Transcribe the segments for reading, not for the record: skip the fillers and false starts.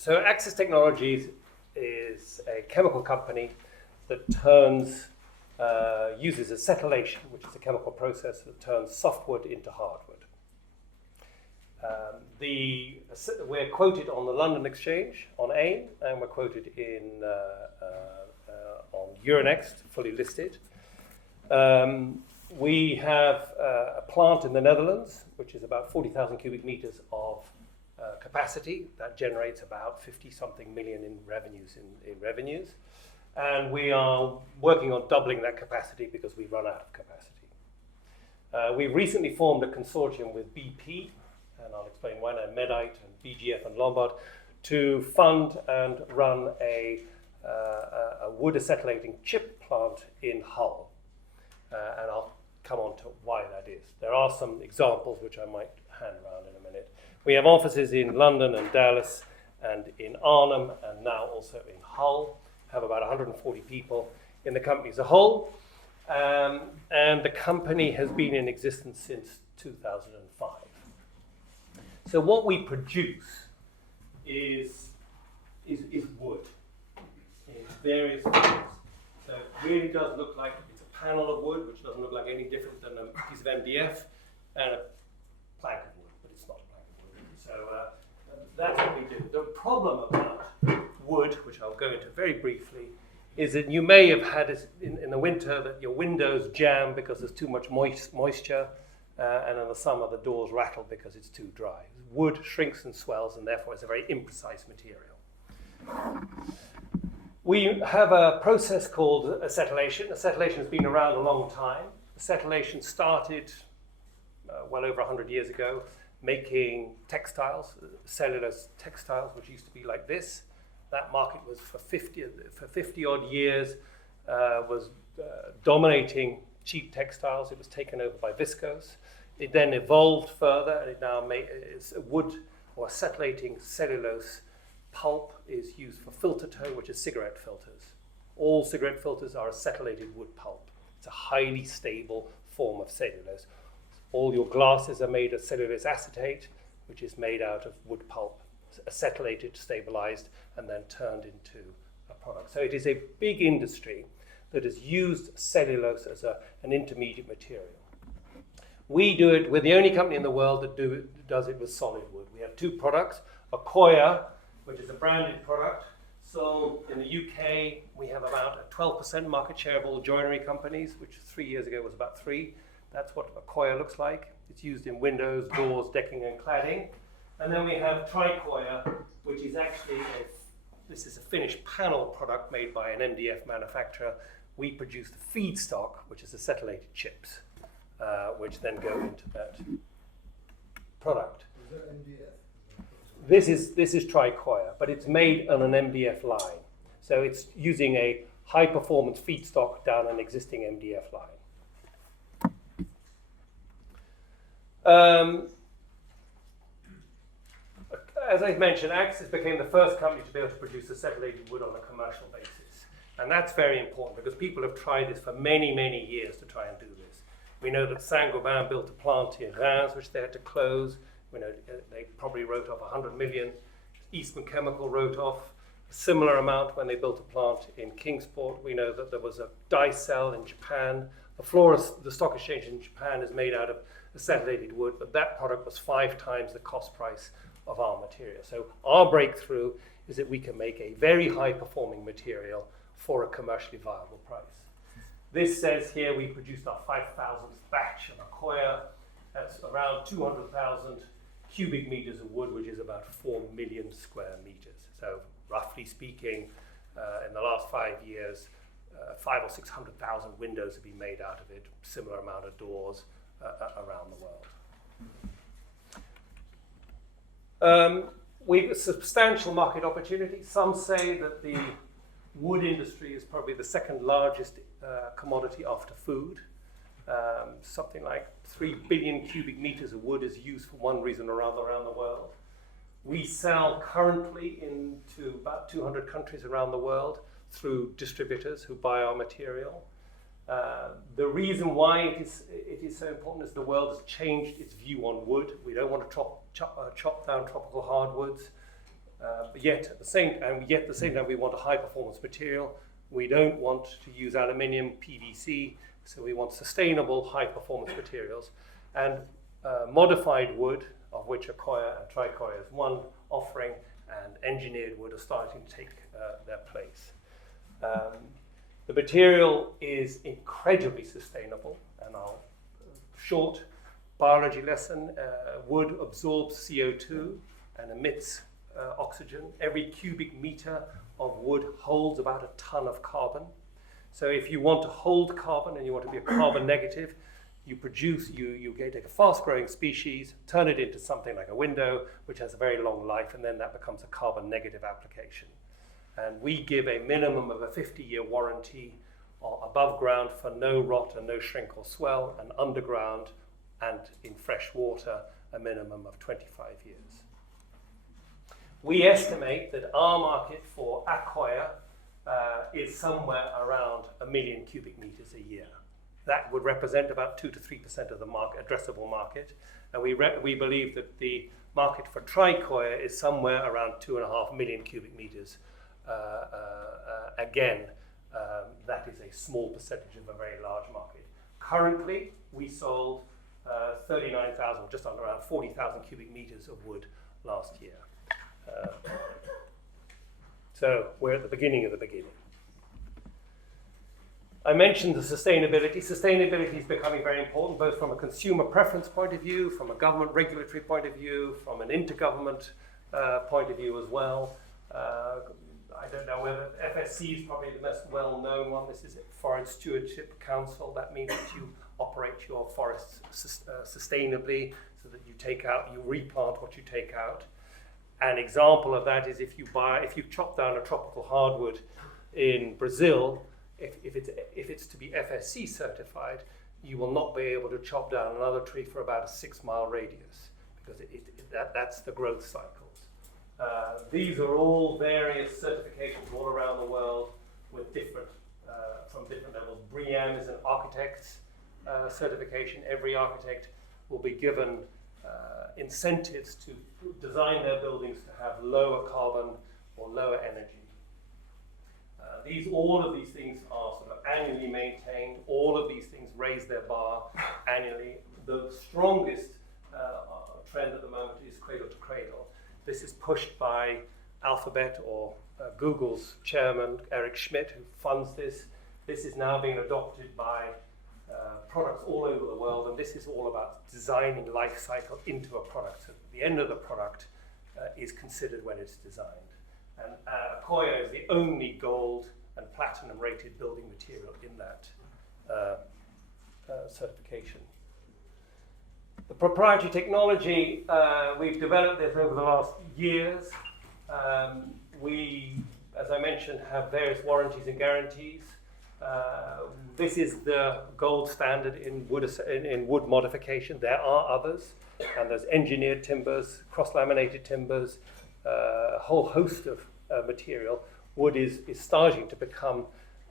So Accsys Technologies is a chemical company that uses acetylation, which is a chemical process that turns softwood into hardwood. We're quoted on the London Exchange, on AIM, and we're quoted on Euronext, fully listed. We have a plant in the Netherlands, which is about 40,000 cubic meters of capacity. That generates about 50-something million in revenues. And we are working on doubling that capacity because we've run out of capacity. We recently formed a consortium with BP, and I'll explain why now, Medite and BGF and Lombard, to fund and run a wood acetylating chip plant in Hull. And I'll come on to why that is. There are some examples which I might hand around in a minute. We have offices in London and Dallas and in Arnhem and now also in Hull. Have about 140 people in the company as a whole. And the company has been in existence since 2005. So what we produce is wood in various forms. So it really does look like it's a panel of wood, which doesn't look like any different than a piece of MDF, and a plank of wood, but it's not a plank of wood. So that's what we do. The problem about wood, which I'll go into very briefly, is that you may have had it in the winter that your windows jam because there's too much moisture, and in the summer the doors rattle because it's too dry. Wood shrinks and swells, and therefore it's a very imprecise material. We have a process called acetylation. Acetylation has been around a long time. Acetylation started well over 100 years ago, making textiles, cellulose textiles, which used to be like this. That market was for 50 odd years, was dominating cheap textiles. It was taken over by viscose. It then evolved further, and it now is wood or acetylating cellulose pulp is used for filter tow, which is cigarette filters. All cigarette filters are acetylated wood pulp. It's a highly stable form of cellulose. All your glasses are made of cellulose acetate, which is made out of wood pulp, acetylated, stabilized, and then turned into a product. So it is a big industry that has used cellulose as an intermediate material. We do it, we're the only company in the world that does it with solid wood. We have two products, Accoya, which is a branded product. So in the UK, we have about a 12% market share of all joinery companies, which 3 years ago was about 3. That's what Accoya looks like. It's used in windows, doors, decking, and cladding. And then we have Tricoya, which is actually this is a finished panel product made by an MDF manufacturer. We produce the feedstock, which is acetylated chips, which then go into that product. Is that MDF? This is Tricoya, but it's made on an MDF line. So it's using a high performance feedstock down an existing MDF line. As I mentioned, Accsys became the first company to be able to produce acetylated wood on a commercial basis. And that's very important because people have tried this for many, many years to try and do this. We know that Saint-Gobain built a plant in Reims, which they had to close. We know they probably wrote off 100 million. Eastman Chemical wrote off a similar amount when they built a plant in Kingsport. We know that there was a AXS.L in Japan. The floor of the stock exchange in Japan is made out of acetylated wood, but that product was 5 times the cost price of our material. So our breakthrough is that we can make a very high performing material for a commercially viable price. This says here we produced our 5,000th batch of Accoya. That's around 200,000 cubic meters of wood, which is about 4 million square meters. So roughly speaking, in the last 5 years, 500,000 or 600,000 windows have been made out of it, similar amount of doors around the world. We've a substantial market opportunity. Some say that the wood industry is probably the second largest commodity after food. Something like 3 billion cubic meters of wood is used for one reason or other around the world. We sell currently into about 200 countries around the world through distributors who buy our material. The reason why it is so important is the world has changed its view on wood. We don't want to chop down tropical hardwoods. But yet at the same time we want a high performance material. We don't want to use aluminium, PVC, so we want sustainable high performance materials. And modified wood, of which Accoya and Tricoya is one offering, and engineered wood are starting to take their place. The material is incredibly sustainable, and I'll short biology lesson. Wood absorbs CO2 and emits oxygen. Every cubic meter of wood holds about a ton of carbon. So if you want to hold carbon and you want to be a carbon negative, you take a fast growing species, turn it into something like a window, which has a very long life, and then that becomes a carbon negative application. And we give a minimum of a 50-year warranty above ground for no rot and no shrink or swell, and underground and in fresh water a minimum of 25 years. We estimate that our market for Accoya is somewhere around 1 million cubic meters a year. That would represent about 2 to 3% of the addressable market. And we believe that the market for Tricoya is somewhere around 2.5 million cubic meters. Again, that is a small percentage of a very large market. Currently, we sold 39,000, just under around 40,000 cubic meters of wood last year. So we're at the beginning of the beginning. I mentioned the sustainability. Sustainability is becoming very important, both from a consumer preference point of view, from a government regulatory point of view, from an intergovernment point of view as well. I don't know whether FSC is probably the most well-known one. This is Forest Stewardship Council. That means that you operate your forests sustainably, so that you replant what you take out. An example of that is if you chop down a tropical hardwood in Brazil, if it's to be FSC certified, you will not be able to chop down another tree for about a 6-mile radius, because that's the growth cycles. These are all various certifications all around the world with from different levels. BREEAM is an architect's certification. Every architect will be given incentives to design their buildings to have lower carbon or lower energy. All of these things are sort of annually maintained. All of these things raise their bar annually. The strongest trend at the moment is cradle to cradle. This is pushed by Alphabet or Google's chairman, Eric Schmidt, who funds this. This is now being adopted by products all over the world, and this is all about designing life cycle into a product. So the end of the product is considered when it's designed. And Accoya is the only gold and platinum rated building material in that certification. The proprietary technology, we've developed this over the last years. We, as I mentioned, have various warranties and guarantees. This is the gold standard in wood modification. There are others, and there's engineered timbers, cross-laminated timbers, a whole host of material. Wood is starting to become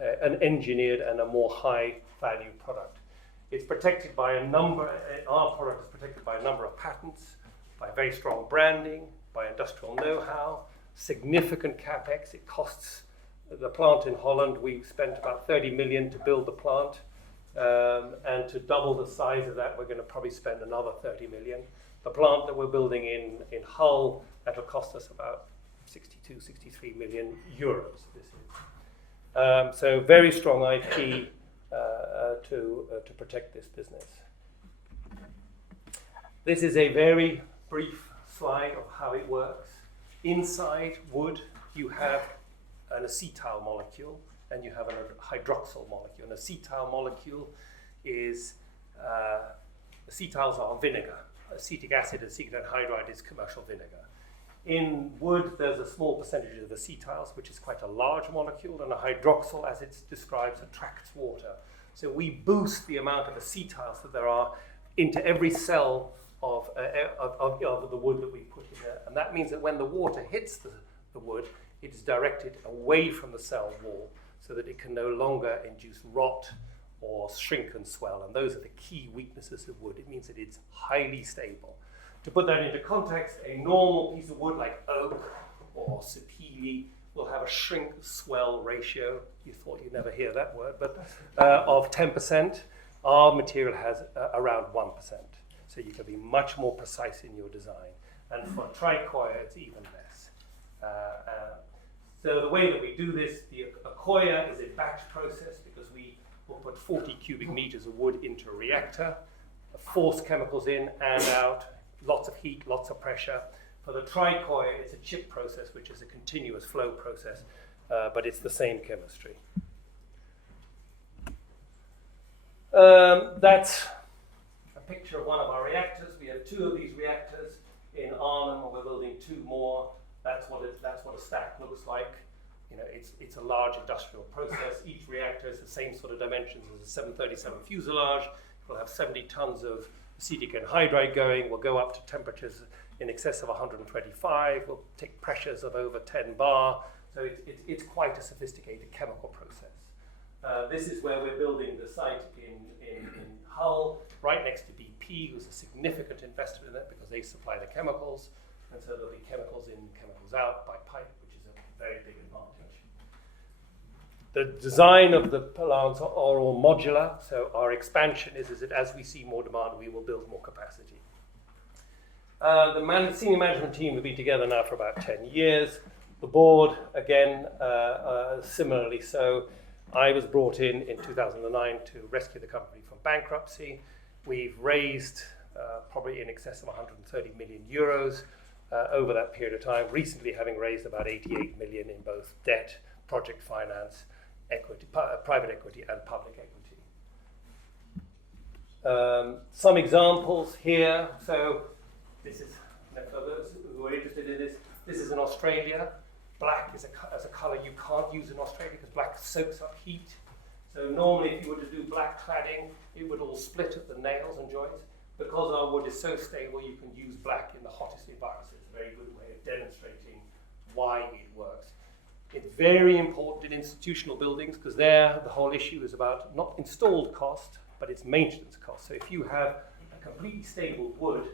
an engineered and a more high-value product. It's protected by our product is protected by a number of patents, by very strong branding, by industrial know-how, significant capex. It costs the plant in Holland. We spent about 30 million to build the plant, and to double the size of that, we're going to probably spend another 30 million. The plant that we're building in Hull, that'll cost us about 62, 63 million euros. This is so very strong IP to protect this business. This is a very brief slide of how it works. Inside wood, you have an acetyl molecule and you have a hydroxyl molecule. An acetyl molecule is, acetyls are vinegar. Acetic acid and acetic anhydride is commercial vinegar. In wood, there's a small percentage of acetyls, which is quite a large molecule, and a hydroxyl, as it describes, attracts water. So we boost the amount of acetyls that there are into every cell of the wood that we put in there. And that means that when the water hits the wood, it is directed away from the cell wall so that it can no longer induce rot or shrink and swell. And those are the key weaknesses of wood. It means that it's highly stable. To put that into context, a normal piece of wood like oak or Sapele will have a shrink-swell ratio. You thought you'd never hear that word, but of 10%. Our material has around 1%. So you can be much more precise in your design. And for tricoya, it's even less. So the way that we do this, the Accoya is a batch process because we will put 40 cubic meters of wood into a reactor, force chemicals in and out, lots of heat, lots of pressure. For the tricoya, it's a chip process, which is a continuous flow process, but it's the same chemistry. That's a picture of one of our reactors. We have 2 of these reactors in Arnhem, and we're building 2 more. That's what a stack looks like. You know, it's a large industrial process. Each reactor is the same sort of dimensions as a 737 fuselage. We'll have 70 tons of acetic anhydride going. We'll go up to temperatures in excess of 125. We'll take pressures of over 10 bar. So it's quite a sophisticated chemical process. This is where we're building the site in Hull, right next to BP, who's a significant investor in it because they supply the chemicals. And so there'll be chemicals in, chemicals out by pipe, which is a very big advantage. The design of the plants are all modular, so our expansion is that as we see more demand, we will build more capacity. The senior management team have been together now for about 10 years. The board, again, similarly so. I was brought in 2009 to rescue the company from bankruptcy. We've raised probably in excess of 130 million euros over that period of time, recently having raised about 88 million in both debt, project finance, equity, private equity and public equity. Some examples here. So this is, for those who are interested in this is in Australia. Black is a colour you can't use in Australia because black soaks up heat. So normally if you were to do black cladding, it would all split at the nails and joints. Because our wood is so stable, you can use black in the hottest environments. It's a very good way of demonstrating why it works. It's very important in institutional buildings because there the whole issue is about not installed cost, but it's maintenance cost. So if you have a completely stable wood,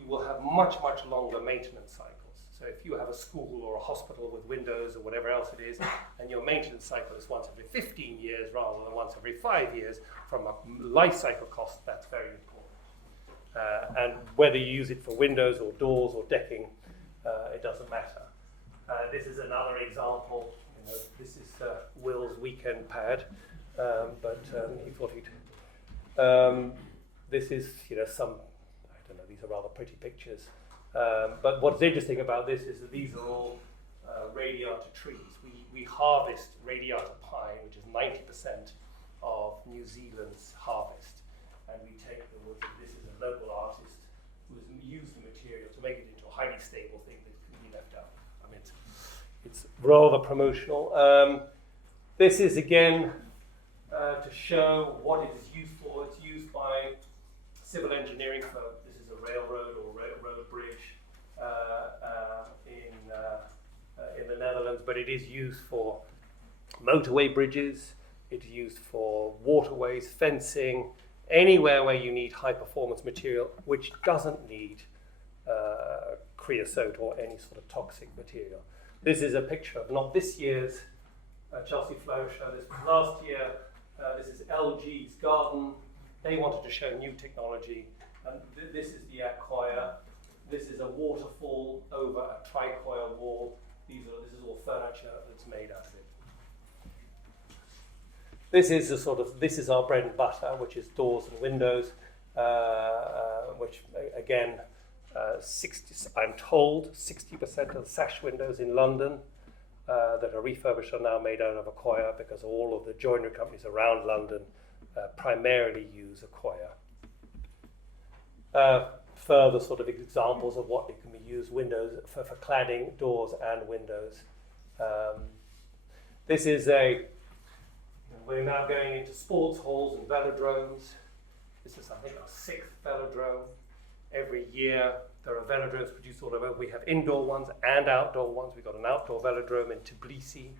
you will have much, much longer maintenance cycles. So if you have a school or a hospital with windows or whatever else it is, and your maintenance cycle is once every 15 years rather than once every 5 years, from a life cycle cost, that's very important. And whether you use it for windows or doors or decking, it doesn't matter. This is another example. You know, this is Will's weekend pad, but he thought he'd. This is, you know, some. I don't know. These are rather pretty pictures. But what's interesting about this is that these are all radiata trees. We harvest radiata pine, which is 90% of New Zealand's harvest, and we take the wood. This is a local artist who has used the material to make it into a highly stable thing that can be left out. I mean, it's rather promotional. This is again to show what it is used for. It's used by civil engineering for, this is a railroad or road bridge in the Netherlands, but it is used for motorway bridges. It's used for waterways, fencing, anywhere where you need high performance material, which doesn't need creosote or any sort of toxic material. This is a picture of not this year's Chelsea Flower Show. This was last year. This is LG's garden. They wanted to show new technology. And this is the Accoya. This is a waterfall over a tricoya wall. This is all furniture that's made out of it. This is our bread and butter, which is doors and windows, which again, I'm told 60% of the sash windows in London that are refurbished are now made out of Accoya because all of the joinery companies around London primarily use Accoya. Further sort of examples of what it can be used, windows for cladding, doors and windows. This is we're now going into sports halls and velodromes. This is, I think, our 6th velodrome. Every year there are velodromes produced all over. We have indoor ones and outdoor ones. We've got an outdoor velodrome in Tbilisi.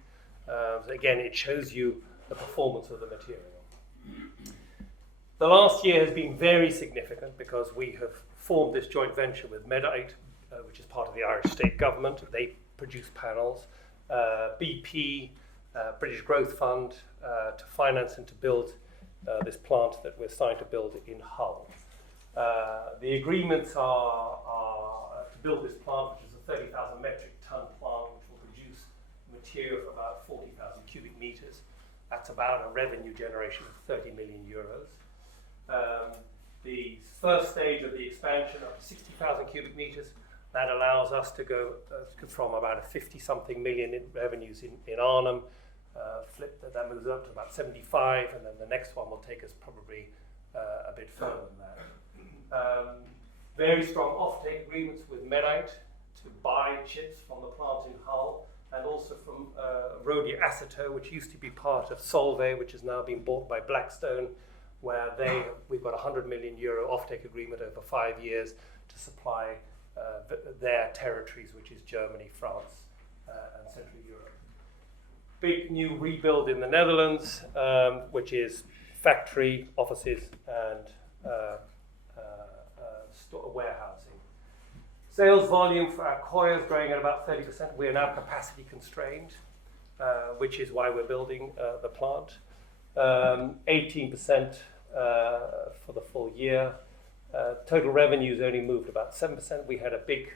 So again, it shows you the performance of the material. The last year has been very significant because we have formed this joint venture with Medite, which is part of the Irish state government. They produce panels. BP, British Growth Fund, to finance and to build this plant that we're starting to build in Hull. The agreements are to build this plant, which is a 30,000 metric ton plant, which will produce material of about 40,000 cubic meters. That's about a revenue generation of 30 million euros. The first stage of the expansion up to 60,000 cubic meters, that allows us to go from about a 50-something million in revenues in Arnhem, that moves up to about 75, and then the next one will take us probably a bit further than that. Very strong offtake agreements with Medite to buy chips from the plant in Hull, and also from rhodium acetate, which used to be part of Solvay, which has now been bought by Blackstone, where we've got a 100 million euro offtake agreement over 5 years to supply their territories, which is Germany, France, and Central Europe. Big new rebuild in the Netherlands, which is factory, offices, and warehousing. Sales volume for our coils growing at about 30%. We are now capacity constrained, which is why we're building the plant. 18% for the full year. Total revenues only moved about 7%. We had a big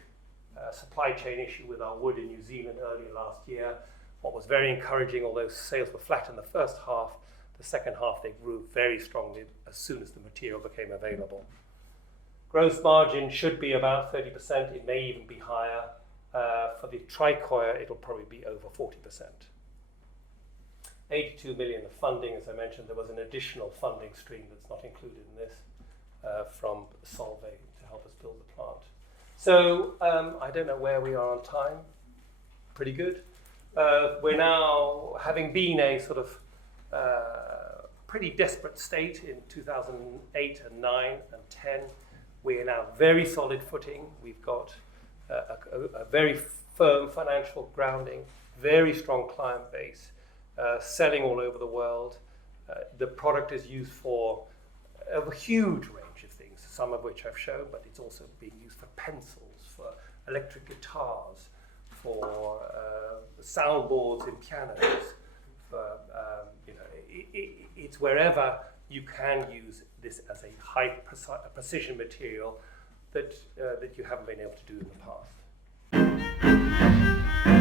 supply chain issue with our wood in New Zealand earlier last year. What was very encouraging, although sales were flat in the first half, the second half they grew very strongly as soon as the material became available. Gross margin should be about 30%. It may even be higher. For the tricoya, it'll probably be over 40%. 82 million of funding, as I mentioned. There was an additional funding stream that's not included in this from Solvay to help us build the plant. So I don't know where we are on time. Pretty good. We're now, having been a sort of pretty desperate state in 2008 and 9 and 10, we are now very solid footing. We've got a very firm financial grounding, very strong client base, selling all over the world. The product is used for a huge range of things, some of which I've shown, but it's also being used for pencils, for electric guitars, for soundboards in pianos. For, it's wherever you can use this as a high precision material that you haven't been able to do in the past.